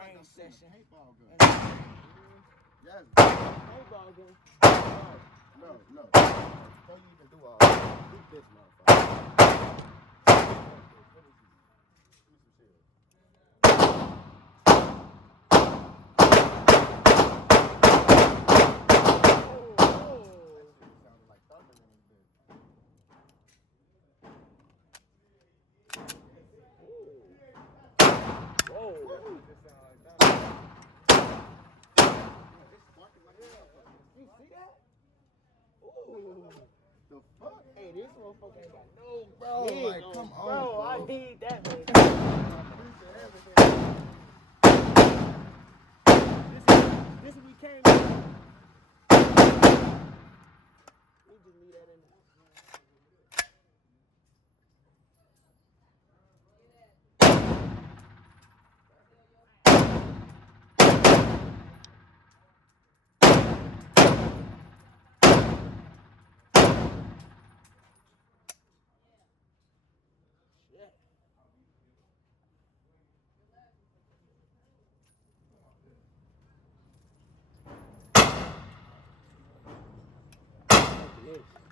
training session. Paintball gun. Yes. Paintball gun. No. Before you even do all that, do this, motherfucker. You see that? Ooh. The fuck? Hey, this motherfucker ain't got no Bro, shit like, on, come on, bro. I bro. need that, man. This is we came in. We just leave that in there. Shit.